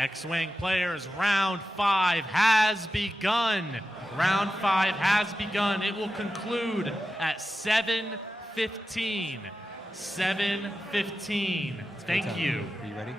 X-Wing players, round 5 has begun. Round 5 has begun. It will conclude at 7:15. 7:15. Thank you. Are you ready?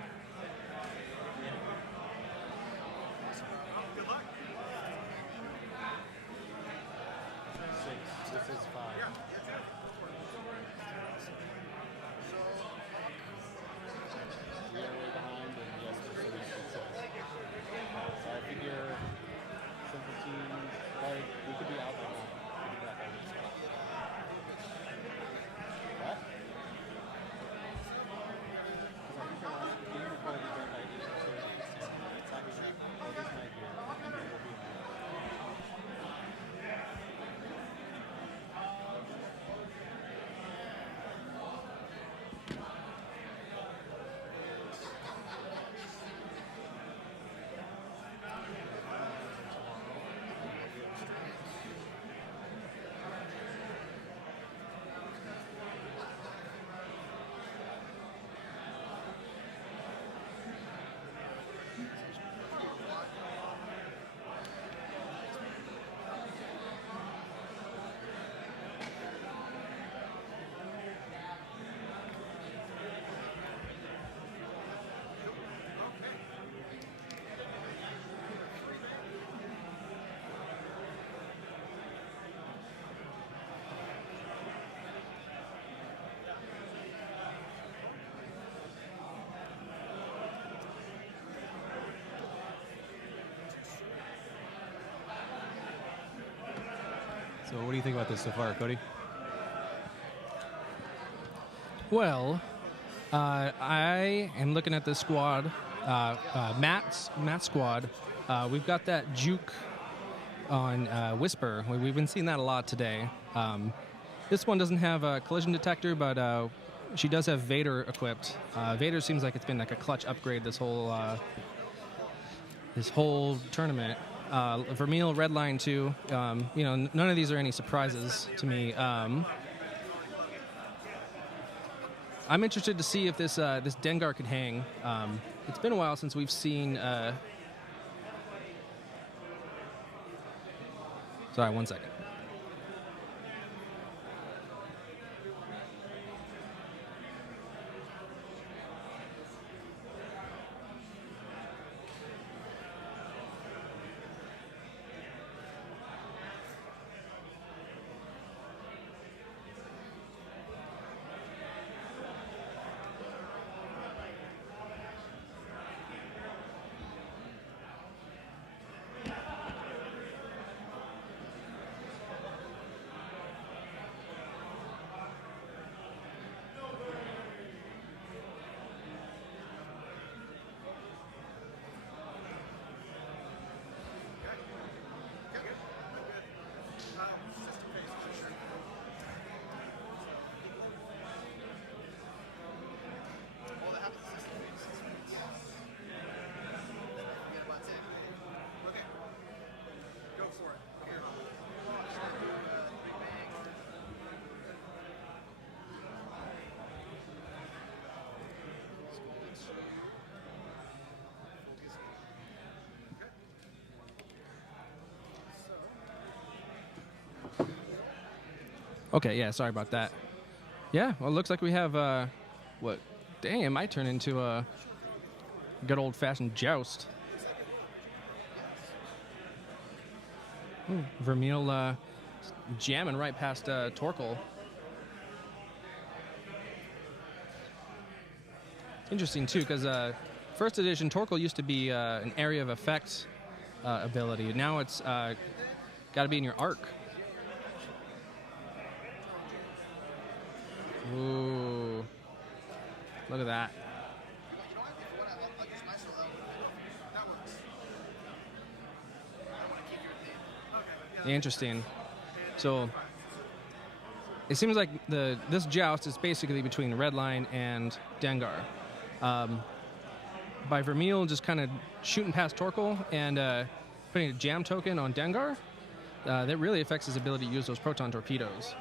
So what do you think about this so far, Cody? Well, I am looking at the squad, Matt's squad. We've got that Juke on Whisper. We've been seeing that a lot today. This one doesn't have a collision detector, but she does have Vader equipped. Vader seems like it's been like a clutch upgrade this whole tournament. Vermeil, Redline too. You know, none of these are any surprises to me. I'm interested to see if this Dengar could hang. It's been a while since we've seen. Sorry, 1 second. Okay, yeah, sorry about that. Yeah, well, it looks like we have, what? Dang, it might turn into a good old-fashioned joust. Vermeil jamming right past Torkil. Interesting, too, because first edition, Torkil used to be an area of effect ability. Now it's got to be in your arc. Ooh. Look at that. Interesting. So it seems like this joust is basically between Redline and Dengar. By Vermeil just kind of shooting past Torkil and putting a jam token on Dengar, that really affects his ability to use those Proton Torpedoes.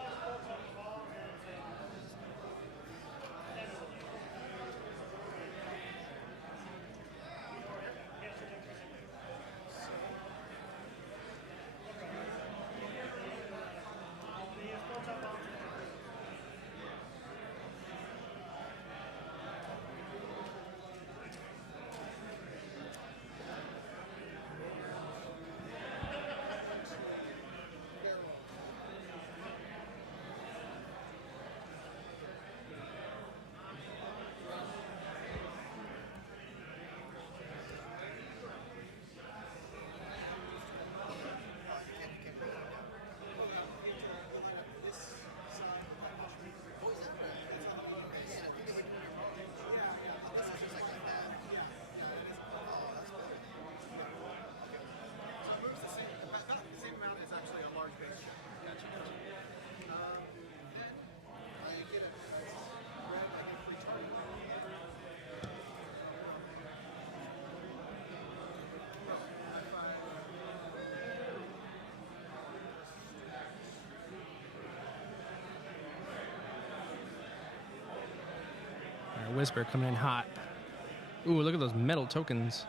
Whisper coming in hot. Ooh, look at those metal tokens.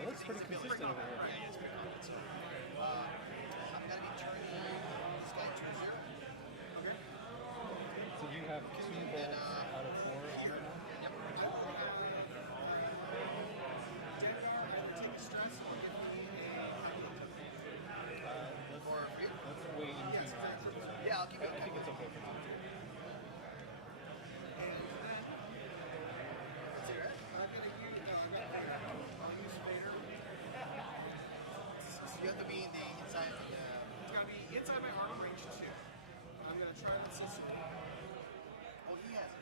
It looks pretty consistent over here. So you have 2 bolts out of 4 on right now? Let's wait in 2 rounds. Yeah, I'll keep it. I think it's okay for now. You have to be in the inside of the. It's gotta be inside my arm range too. I'm gonna try and see. Oh, he has it.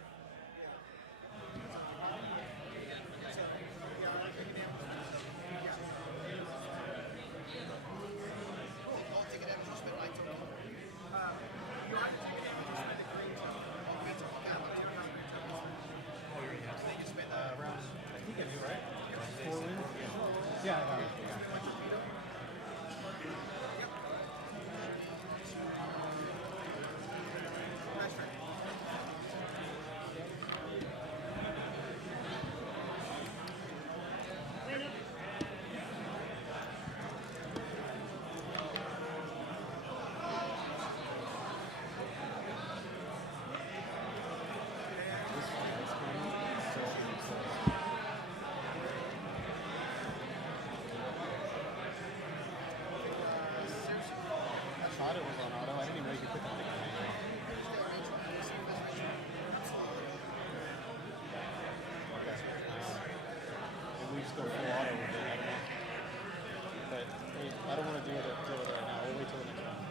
Oh, take a damage, you spend light token. You either take a damage or spend a green token. Oh, green token. Okay, I'm You don't have green tokens. Oh, you're right. So then you spend rounds. I think I do, right? 4 wins? Yeah, I got it. Yeah. Nice try. I thought it was on auto. I didn't even know you could put that thing on manual. Okay. Maybe we just go full auto with it. I don't know. But wait, I don't want to deal with it right now. We'll wait till the next round.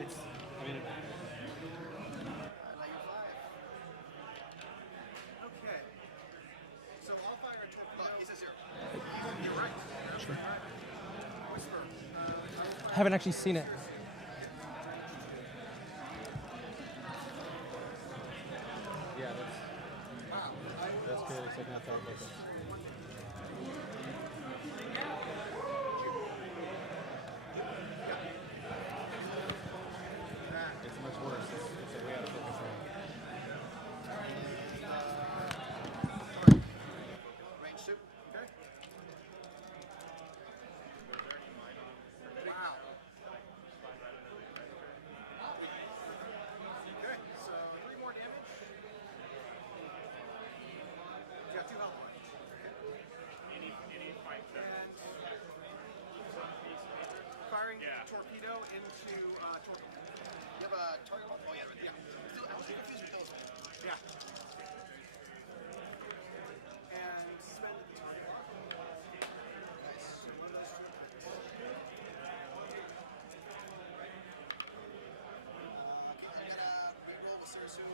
It's, I mean, Okay. So I'll fire a torpedo. He says zero. You're right. Whisper. Haven't actually seen it. yeah, that's good, except now it's out of focus. It's much worse. It's a way out of focus now. Range 2. Okay. Wow. Okay, so 3 more damage. You got 2 health points. And firing torpedo into Torkil. You have a target lock? Oh, yeah, right there. Still, I was confused with those. Yeah. And spend the target lock. Nice. Okay, I'm gonna reroll with Serissu.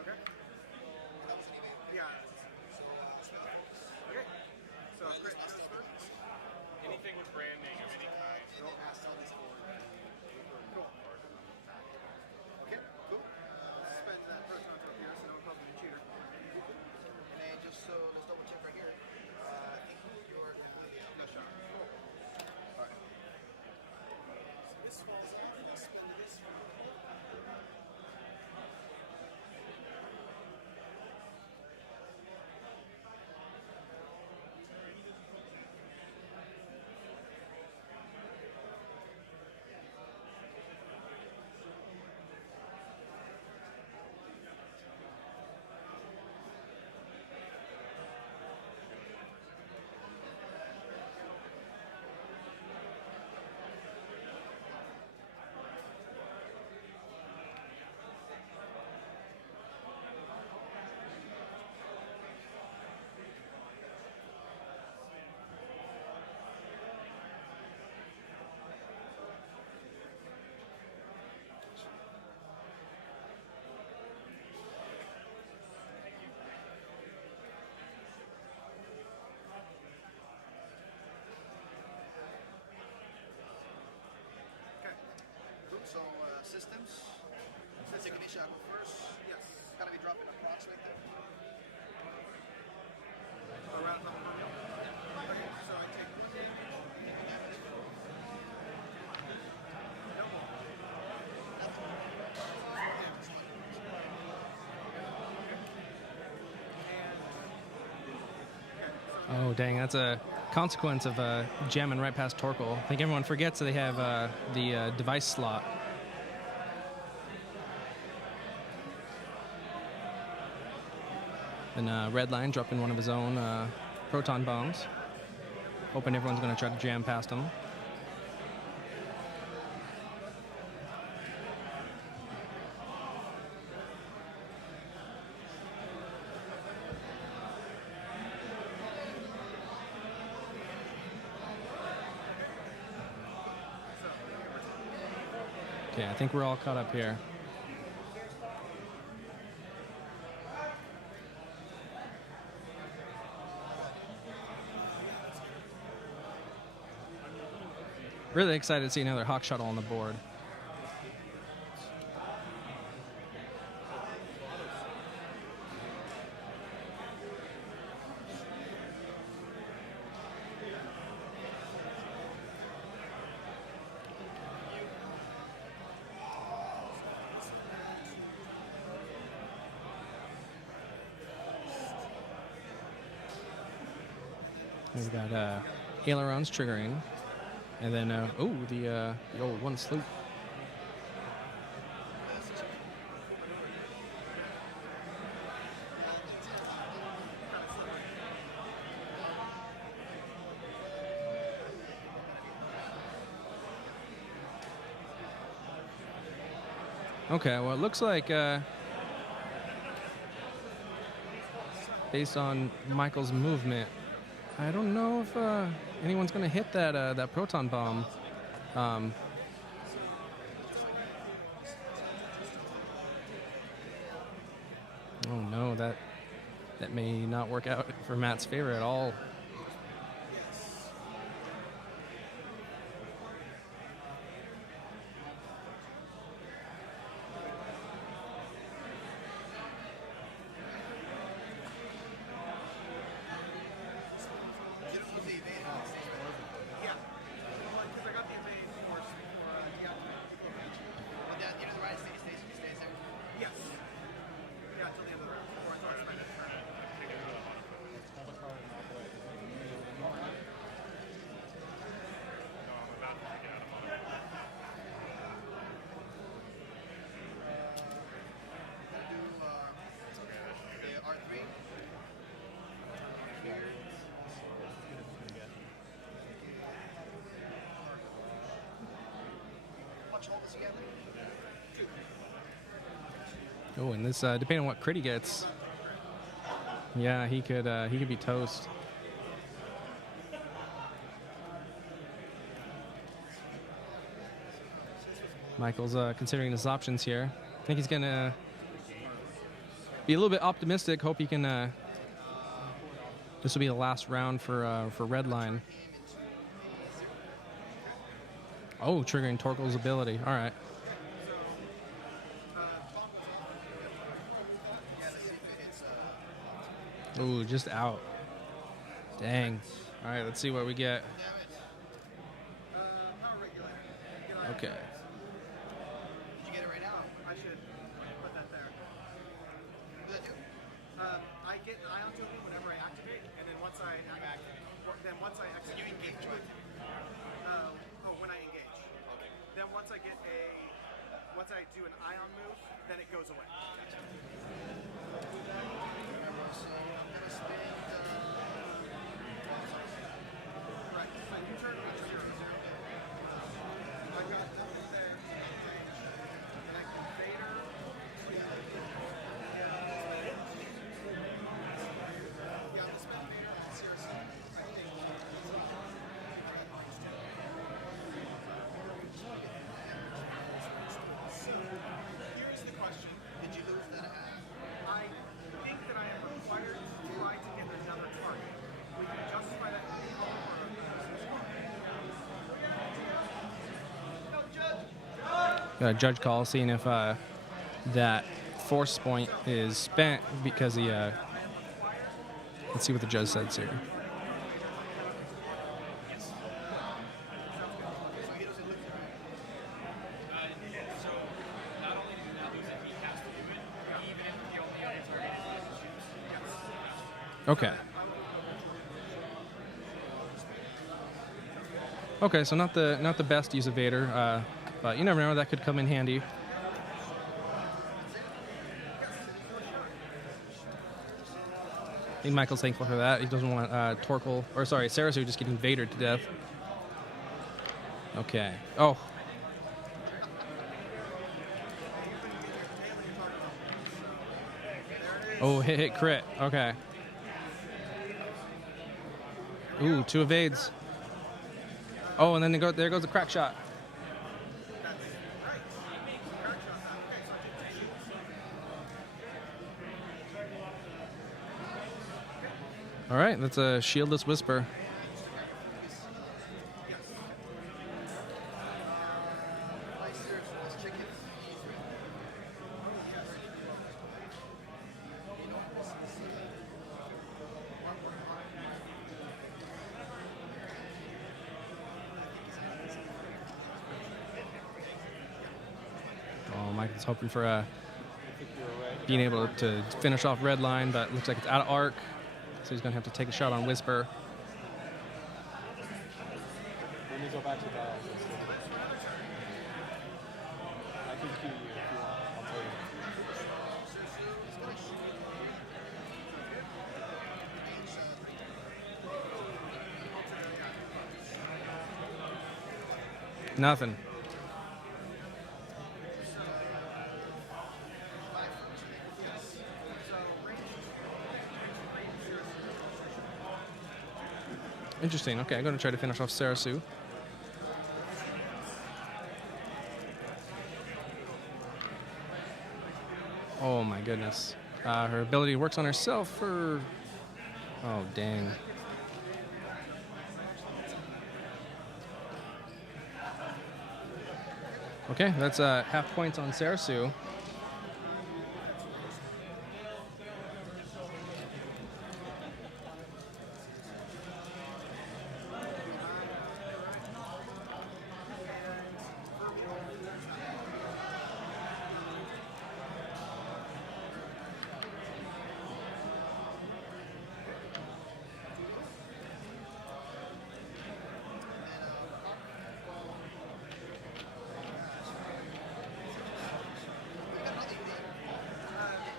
Okay. That was an evade. Yeah. So, spell focus. Okay. So Right, crit let's goes master first. Anything with branding of any kind. And then Astel is forward. systems. Let's take a shot first. Yes. Gotta be dropping a prox right there. Around the Okay, so I take one damage. Oh, dang, that's a consequence of jamming right past Torkil. I think everyone forgets that they have the device slot. And Redline dropping one of his own proton bombs. Hoping everyone's going to try to jam past him. Okay, I think we're all caught up here. Really excited to see another Hawk Shuttle on the board. We've got ailerons triggering, and then the old one sloop. Okay, well, it looks like based on Michael's movement, I don't know if anyone's going to hit that proton bomb. Oh no, that may not work out for Matt's favor at all. Yeah. Well, because I got the evade force for deactivate. But you know the right stage station stays there. Yes. Yeah, until the end of the round. Before I thought I spent it. Hold the card and walk away. Do the R3. Watch all this together. Oh, and this depending on what crit he gets, yeah, he could be toast. Michael's considering his options here. I think he's gonna be a little bit optimistic. Hope he can. This will be the last round for Redline. Oh, triggering Torkil's ability. All right. Ooh, just out. Dang. All right, let's see what we get. Power regulator. Okay. Did you get it right now? I should put that there. What did that do? I get an ion token whenever I activate, and then once I exit, You engage, right? when I engage. Okay. Then once I do an ion move, then it goes away. Right. So you turn it to 0, 0. I got the thing. Then I can Vader. Yeah, I'm spend Vader on Serissu. I think. So here's the question. Did you lose that half? I think that I am required to try to get another target. We can justify that in the call or no, judge call, seeing if that force point is spent because he. Let's see what the judge says here. Okay. Okay, so not the best use of Vader, but you never know, that could come in handy. I think Michael's thankful for that. He doesn't want Serissu just getting Vader to death. Okay. Oh. Oh, hit, crit. Okay. Ooh, 2 evades. Oh, and then there goes the crack shot. All right, that's a shieldless Whisper. Oh, Michael's hoping for being able to finish off Redline, but looks like it's out of arc. So he's going to have to take a shot on Whisper. Let me go back to that. I can cue you if you want. I'll tell you. Nothing. Interesting. Okay, I'm going to try to finish off Serissu. Oh my goodness. Her ability works on herself or... Oh, dang. Okay, that's half points on Serissu.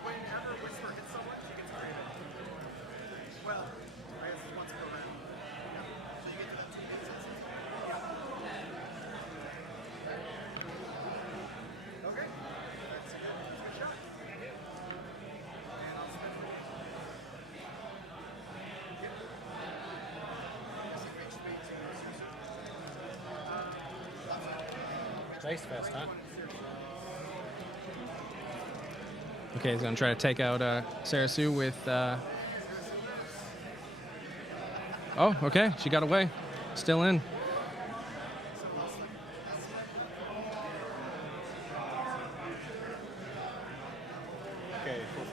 Whenever Whisper hits someone, she gets granted. Well, I guess it's once per round. So you get to that 2 minutes. Okay. That's good. Good shot. And I'll spin for you. Dice fest, huh? Okay, he's going to try to take out Serissu with... Oh, okay, she got away. Still in. Okay, cool.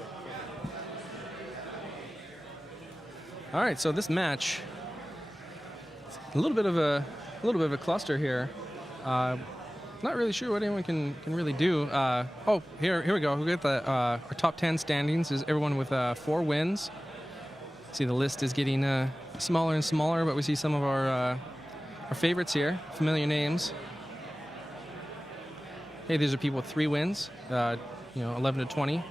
All right, so this match, a little bit of a cluster here. Not really sure what anyone can really do. Oh, here we go. We get the our top 10 standings. Is everyone with 4 wins. See, the list is getting smaller and smaller, but we see some of our favorites here, familiar names. Hey, these are people with 3 wins. 11 to 20.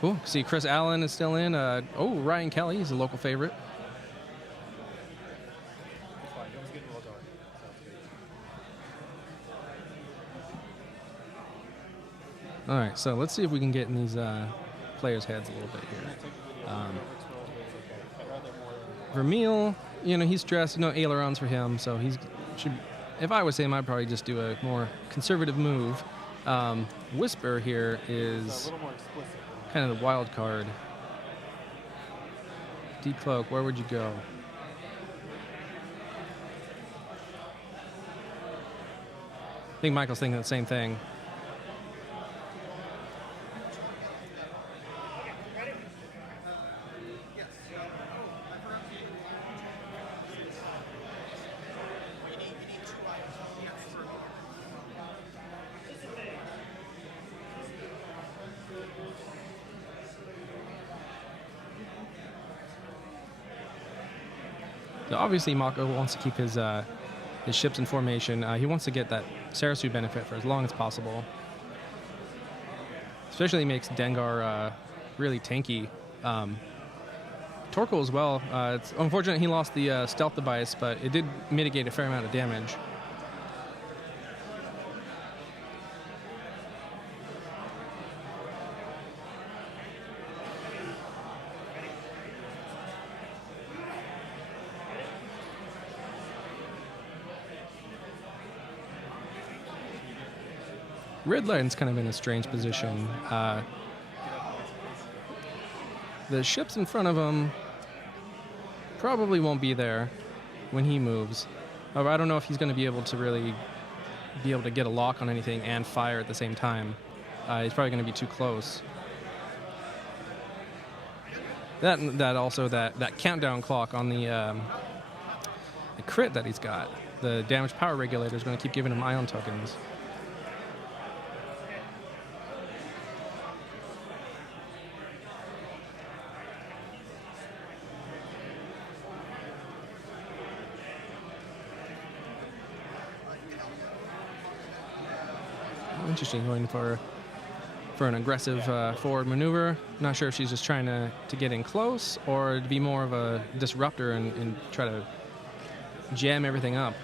Cool. See, Chris Allen is still in. Oh, Ryan Kelly is a local favorite. All right, so let's see if we can get in these players' heads a little bit here. Vermeil, he's dressed, no ailerons for him, so he should. If I was him, I'd probably just do a more conservative move. Whisper here is kind of the wild card. Deep Cloak, where would you go? think Michael's thinking the same thing. So obviously, Mako wants to keep his ships in formation. He wants to get that Serissu benefit for as long as possible. Especially makes Dengar really tanky. Torkil as well. It's unfortunate he lost the stealth device, but it did mitigate a fair amount of damage. Redline's kind of in a strange position. The ships in front of him probably won't be there when he moves. However, I don't know if he's going to be able to really be able to get a lock on anything and fire at the same time. He's probably going to be too close. That also that countdown clock on the crit that he's got. The damage power regulator is going to keep giving him ion tokens. Interesting, going for an aggressive forward maneuver. Not sure if she's just trying to get in close or to be more of a disruptor and try to jam everything up.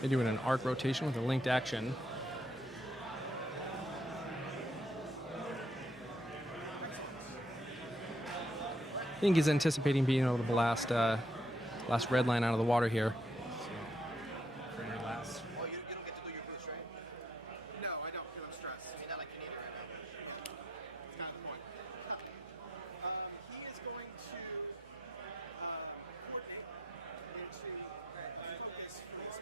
They're doing an arc rotation with a linked action. I think he's anticipating being able to blast Redline out of the water here. For your last. Oh, you don't get to do your boost, right? No, I don't feel stressed. I mean, not like you need it right now. That's kind of the point. He is going to coordinate into focus for this.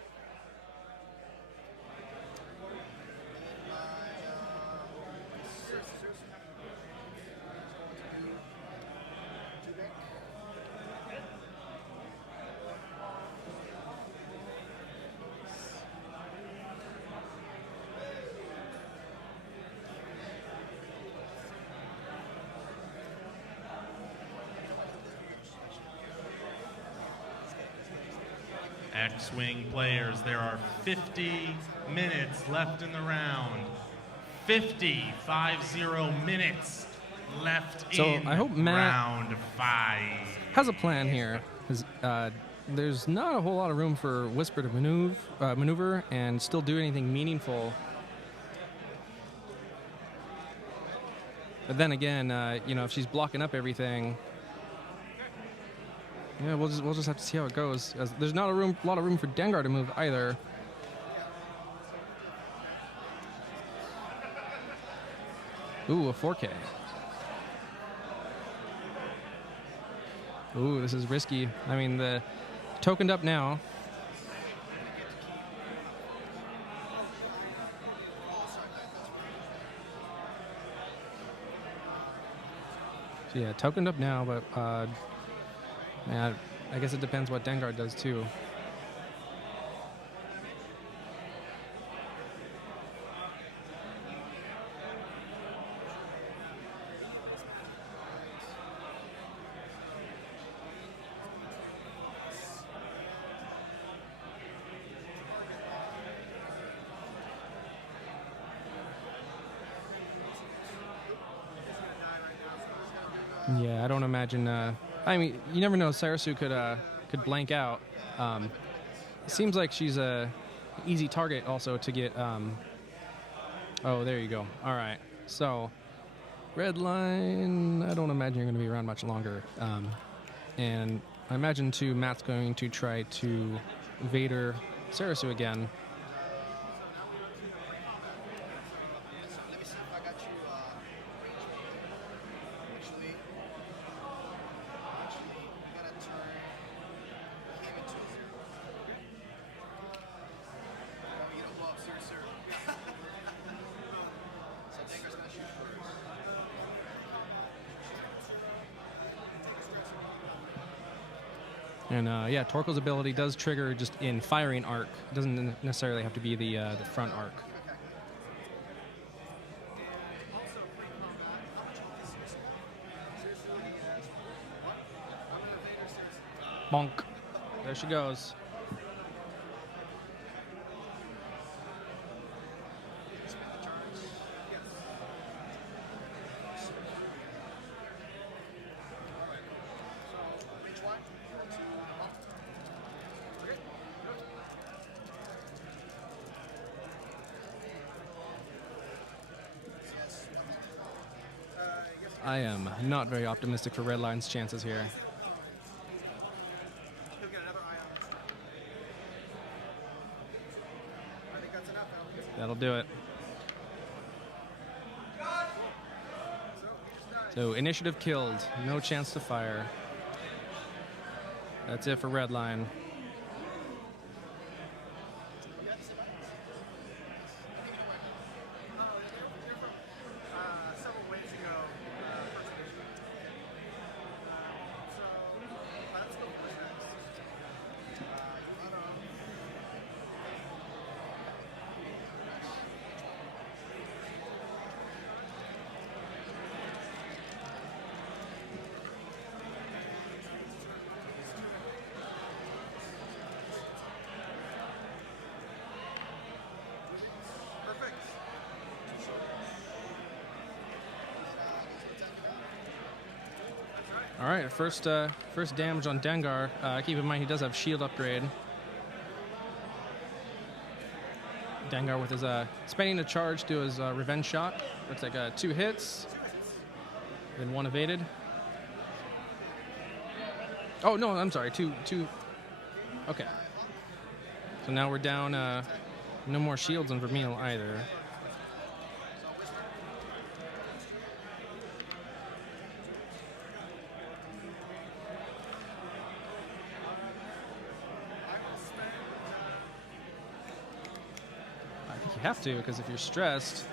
X-Wing players, there are 50 minutes left in the round. 50 minutes left So in I hope Matt round 5. has a plan here. 'Cause, there's not a whole lot of room for Whisper to maneuver and still do anything meaningful. But then again, if she's blocking up everything, yeah, we'll just have to see how it goes. As there's not a lot of room for Dengar to move either. Ooh, a 4K. Ooh, this is risky. I mean, the tokened up now. So yeah, tokened up now, but yeah, I guess it depends what Dengar does too. Yeah, I don't imagine. I mean, you never know. Serissu could blank out. Seems like she's a easy target also to get. Oh, there you go. All right. So, Redline. I don't imagine you're going to be around much longer. And I imagine too Matt's going to try to Vader Serissu again. So let me see if I got you actually, we gotta turn him into a 0. Oh, you don't blow up, sir. So Dengar's gonna shoot first. And yeah, Torkil's ability does trigger just in firing arc. It doesn't necessarily have to be the front arc. Bonk. There she goes. I am not very optimistic for Redline's chances here. He'll get another eye on this. I think that's enough. That'll do it. So initiative killed. No chance to fire. That's it for Redline. Several ways ago, first edition. So let's go for next. Perfect. All right, first damage on Dengar. Keep in mind he does have shield upgrade. Dengar with his spending a charge to his revenge shot. Looks like 2 hits, then 1 evaded. Oh no, I'm sorry, two. Okay. So now we're down. No more shields on Vermeil either. I think you have to, because if you're stressed.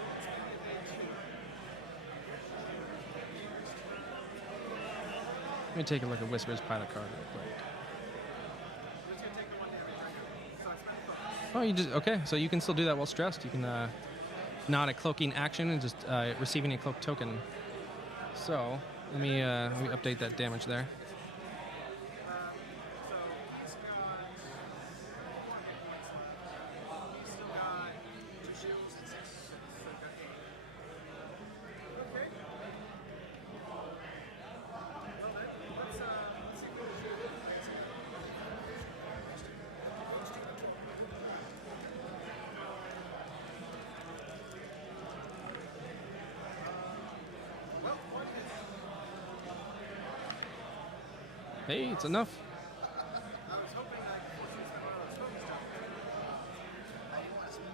Let me take a look at Whisper's pilot card real quick. Oh, you just okay. So you can still do that while stressed. You can not a cloaking action and just receiving a cloak token. So let me update that damage there. Hey, it's enough. I was hoping I could spend one of those tokens down there. I didn't want to spend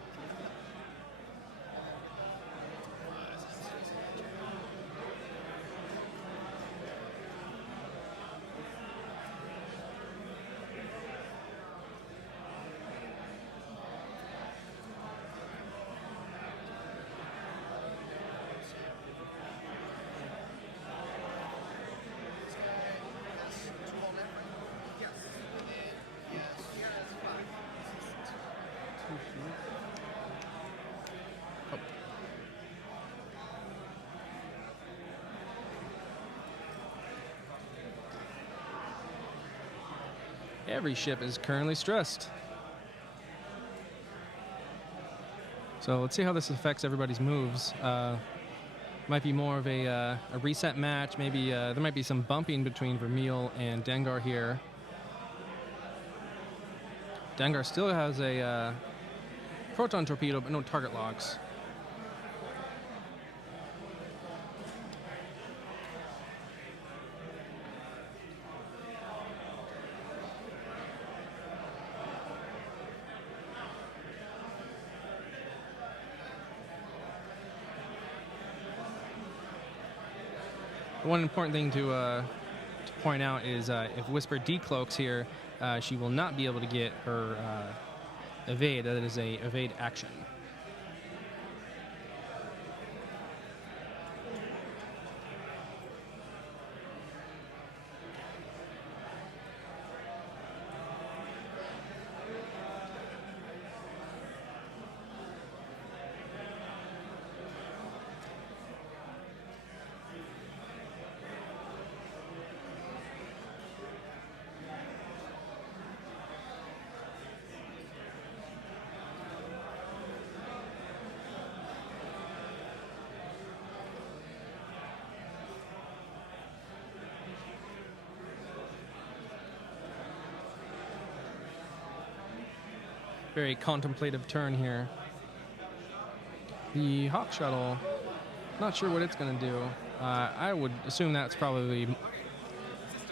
Every ship is currently stressed. So let's see how this affects everybody's moves. Might be more of a reset match. Maybe there might be some bumping between Vermeil and Dengar here. Dengar still has a Proton torpedo, but no target locks. one important thing to point out is if Whisper decloaks here, she will not be able to get her evade. That is a evade action. Very contemplative turn here. The Hawk Shuttle, not sure what it's going to do. I would assume that's probably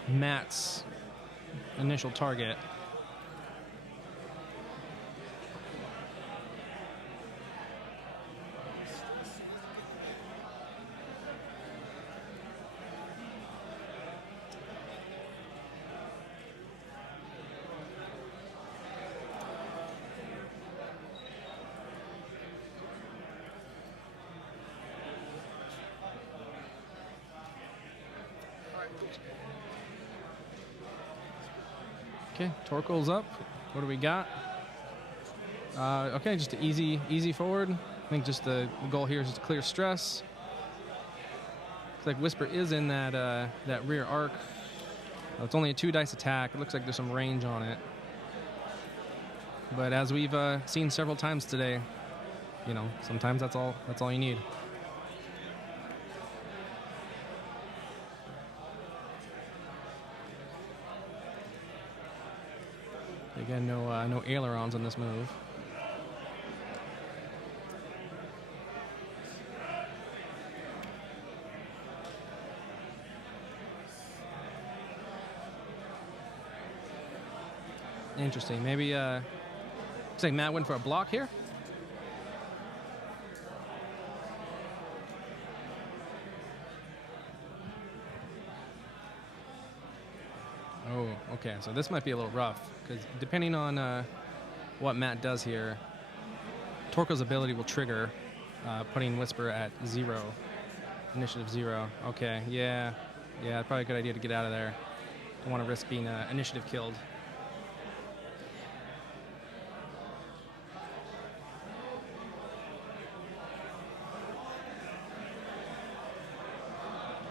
Matt's initial target. Okay, Torkil's up. What do we got? Okay, just an easy forward. I think just the goal here is just to clear stress. Looks like Whisper is in that that rear arc. It's only a 2-dice attack. It looks like there's some range on it. But as we've seen several times today, you know, sometimes that's all you need. Again, no ailerons on this move. Interesting. Maybe looks like Matt went for a block here. Oh, okay. So this might be a little rough because depending on what Matt does here, Torkil's ability will trigger, putting Whisper at 0, initiative 0. Okay, yeah, probably a good idea to get out of there. Don't want to risk being initiative killed.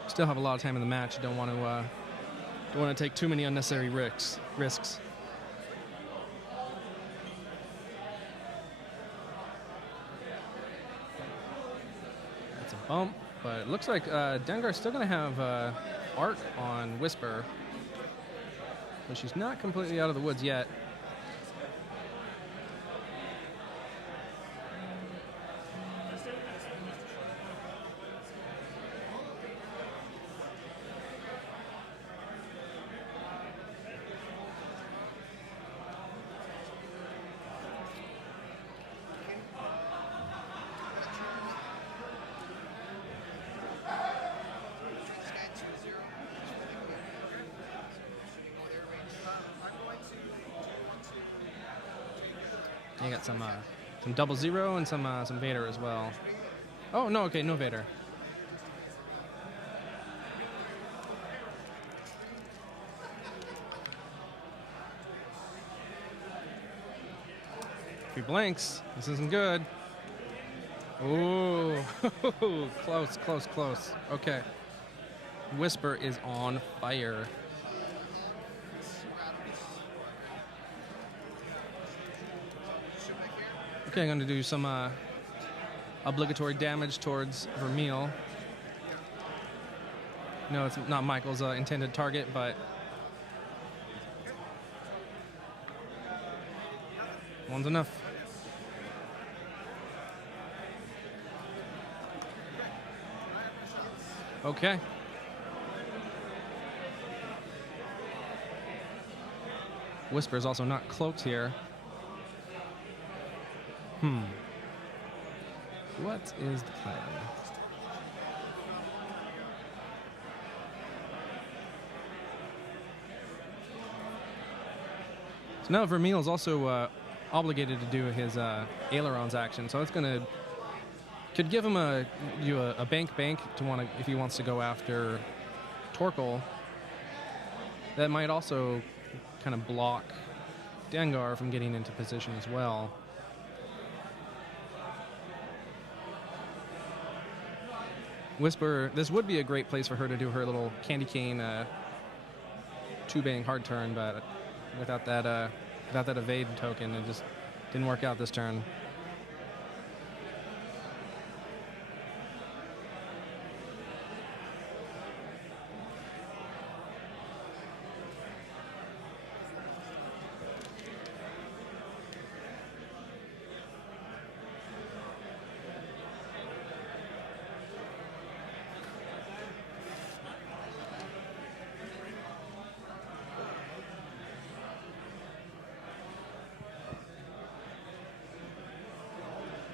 Still have a lot of time in the match. Don't want to take too many unnecessary risks. That's a bump, but it looks like Dengar's still going to have arc on Whisper, but she's not completely out of the woods yet. You got some 00 and some Vader as well. Oh no, okay, no Vader. If he blinks, this isn't good. Ooh, close. Okay. Whisper is on fire. Okay, I'm going to do some obligatory damage towards Vermeil. No, it's not Michael's intended target, but one's enough. Okay. Whisper is also not cloaked here. What is the plan? Now Vermeil is also obligated to do his ailerons action, so it's gonna could give him a bank to if he wants to go after Torkil. That might also kind of block Dengar from getting into position as well. Whisper, this would be a great place for her to do her little candy cane two-bang hard turn, but without that evade token, it just didn't work out this turn.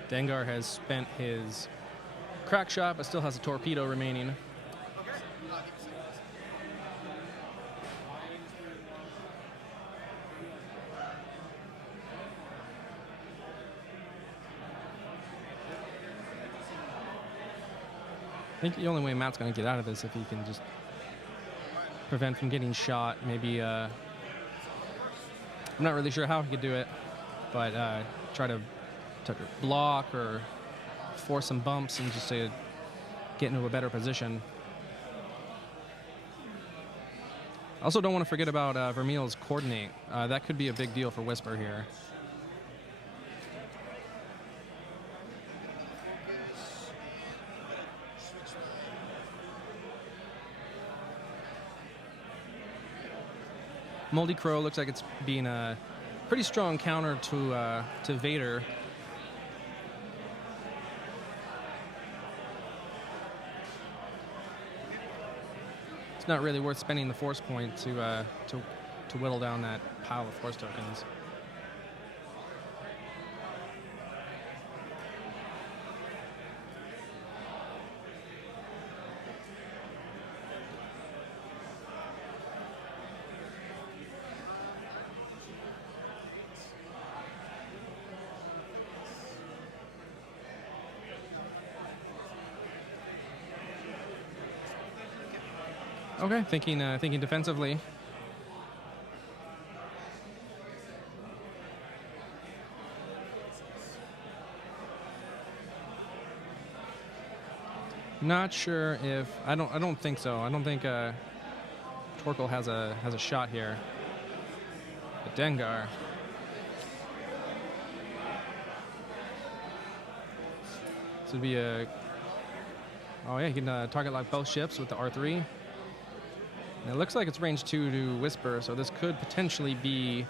Dengar has spent his crack shot, but still has a torpedo remaining. Okay. Give me a second. I think the only way Matt's going to get out of this if he can just prevent from getting shot. Maybe, I'm not really sure how he could do it, but try to block or force some bumps and just to get into a better position. Also, don't want to forget about Vermeil's coordinate. That could be a big deal for Whisper here. Moldy Crow looks like it's being a pretty strong counter to Vader. It's not really worth spending the force point to whittle down that pile of force tokens. Okay, thinking defensively. Not sure if I don't think so. I don't think Torkil has a shot here. But Dengar. This would be a. Oh yeah, he can target lock both ships with the R3. And it looks like it's range 2 to Whisper, so this could potentially be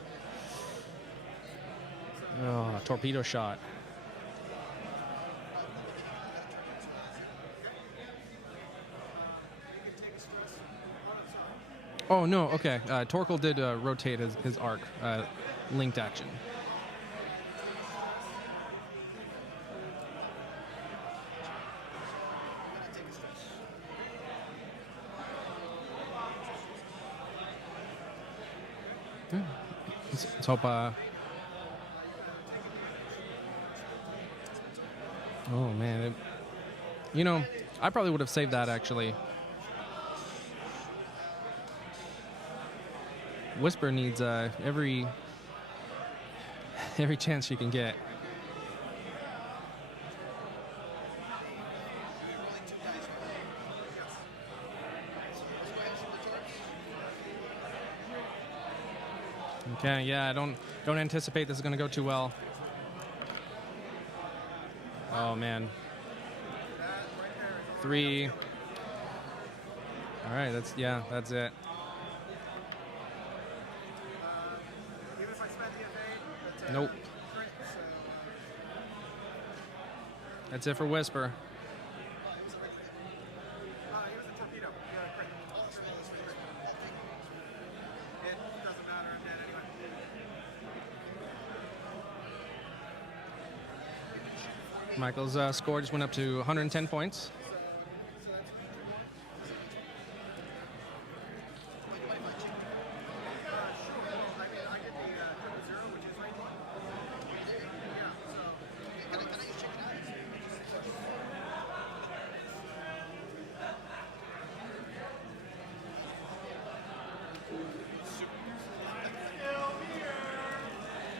a torpedo shot. Oh no, okay. Torkil did rotate his arc, linked action. Let's hope. Oh man, I probably would have saved that actually. Whisper needs every chance she can get. Okay, yeah, I don't anticipate this is going to go too well. Oh man. 3. All right, that's it. Even if I spend the evade, but, Nope. crit, so, That's it for Whisper. he was a torpedo. Yeah, crit. It doesn't matter, I'm dead anyway. Michael's score just went up to 110 points. Sure. I mean, I get the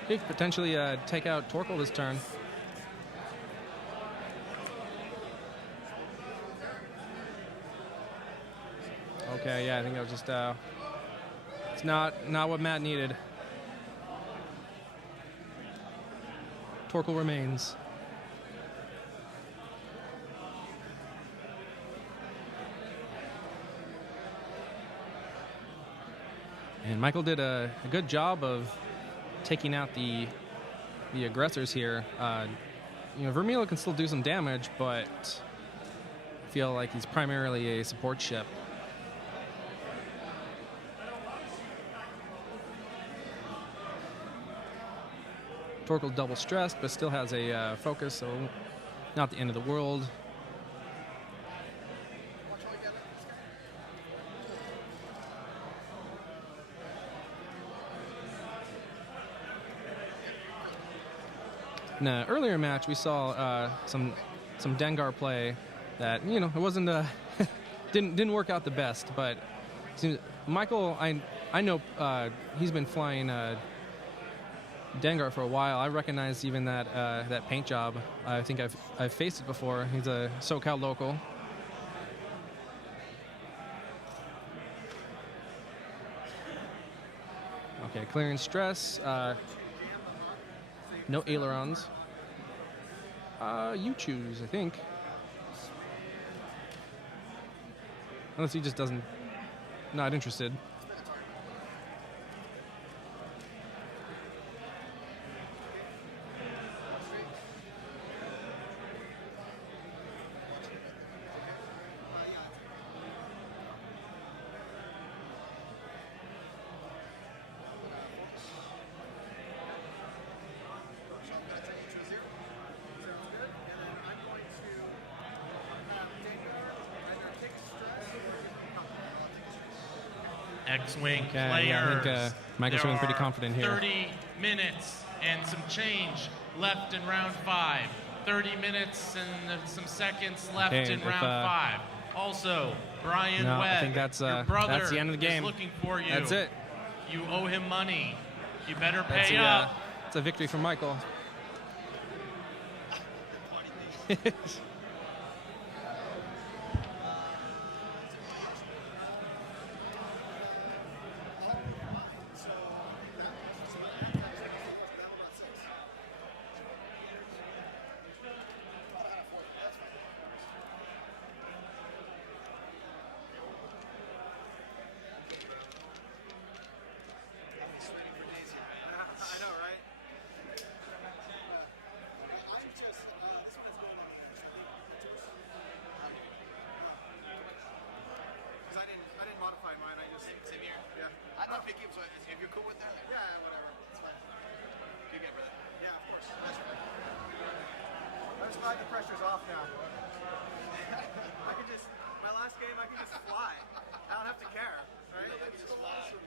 He could potentially take out Torkil this turn. Okay, yeah, I think that was just it's not what Matt needed. Torkil remains. And Michael did a good job of taking out the aggressors here. Vermeil can still do some damage, but I feel like he's primarily a support ship. Torkil double stressed, but still has a focus, so not the end of the world. In an earlier match, we saw some Dengar play that it wasn't didn't work out the best. But Michael, I know he's been flying Dengar for a while. I recognize even that paint job. I think I've faced it before. He's a SoCal local. Okay, clearing stress. No ailerons. You choose, I think. Unless he just not interested. X-Wing Okay, players. yeah, I think Michael's feeling pretty confident here. 30 minutes and some change left in round 5. 30 minutes and some seconds left Okay, in if, round 5. Also, Brian No, Webb, I think that's your brother the end of the game. is looking for you. That's it. You owe him money. You better That's pay up. it's a victory for Michael. I know, right? I'm just, this one is going on. Because I didn't modify mine. I just Same here. yeah. I'm not picky, so if you're cool with that, Yeah, whatever. It's fine. you get brother. Yeah, of course. I'm just glad the pressure's off now. I can just my last game I can just fly. I don't have to care. Right? Just fly. Is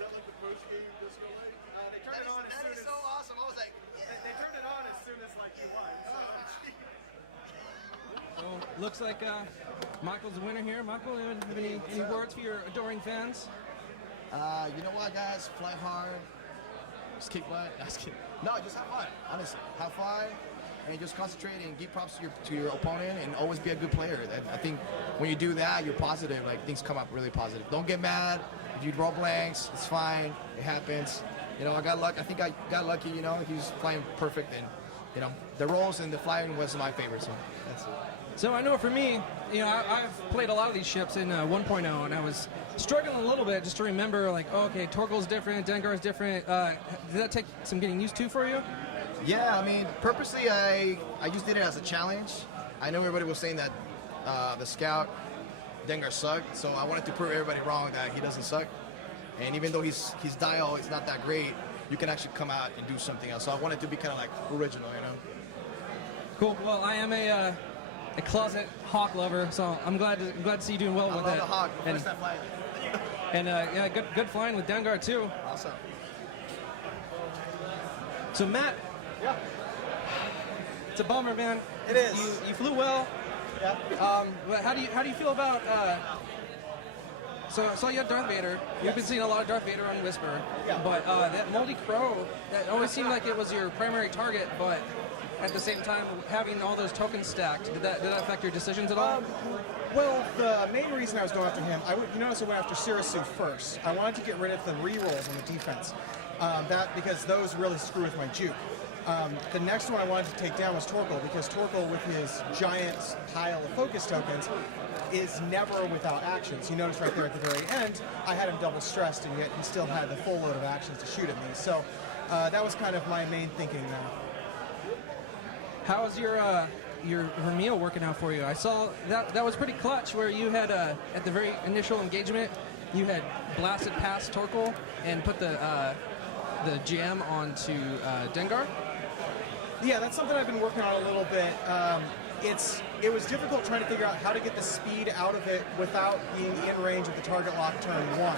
that like the first game this really? They turned it on as That soon is as so awesome. I was like, they turned it on as soon as like you won. So. So looks like Michael's the winner here. Michael, have any words for your adoring fans? You know what, guys? Fly hard. Just kick butt. No, just have fun. Honestly, have fun and just concentrate and give props to your opponent and always be a good player. I think when you do that, you're positive. Like things come up really positive. Don't get mad. If you draw blanks, it's fine. It happens. I got luck. I think I got lucky. He's flying perfect, and the rolls and the flying was my favorite. So that's it. So I know for me, I've played a lot of these ships in 1.0, and I was struggling a little bit just to remember, like, Torkil's different, Dengar's different. Did that take some getting used to for you? Yeah, I mean, purposely, I just did it as a challenge. I know everybody was saying that the scout Dengar sucked, so I wanted to prove everybody wrong that he doesn't suck. And even though his dial is not that great, you can actually come out and do something else. So I wanted to be kind of like original, Cool. Well, I am a closet Hawk lover, so I'm glad to see you doing well I with love it. the Hawk. And, First time flying. yeah, good flying with Dengar too. Awesome. So Matt, Yeah. it's a bummer, man. It is. You flew well. Yeah. But how do you feel about So you had Darth Vader. You've been seeing a lot of Darth Vader on Whisper. Yeah. But that Moldy Crow, that always seemed like it was your primary target, but at the same time, having all those tokens stacked, did that affect your decisions at all? Well, the main reason I was going after him, you notice I went after Serissu first. I wanted to get rid of the rerolls on the defense, because those really screw with my Juke. The next one I wanted to take down was Torkil, because Torkil, with his giant pile of focus tokens, is never without actions. You notice right there at the very end, I had him double stressed, and yet he still had the full load of actions to shoot at me. So that was kind of my main thinking now. How is your Vermeil working out for you? I saw that was pretty clutch, where you had at the very initial engagement, you had blasted past Torkil and put the jam onto Dengar. Yeah, that's something I've been working on a little bit. It was difficult trying to figure out how to get the speed out of it without being in range of the target lock turn 1.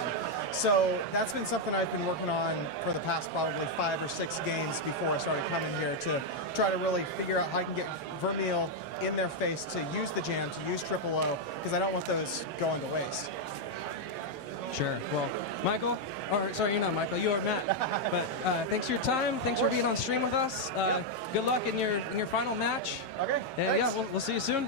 So that's been something I've been working on for the past probably 5 or 6 games before I started coming here, to try to really figure out how I can get Vermeil in their face to use the jam, to use triple O, because I don't want those going to waste. Sure. Well, Michael, or sorry, you're not Michael, you are Matt. But thanks for your time. Thanks for being on stream with us. Good luck in your final match. Okay. Yeah, we'll see you soon.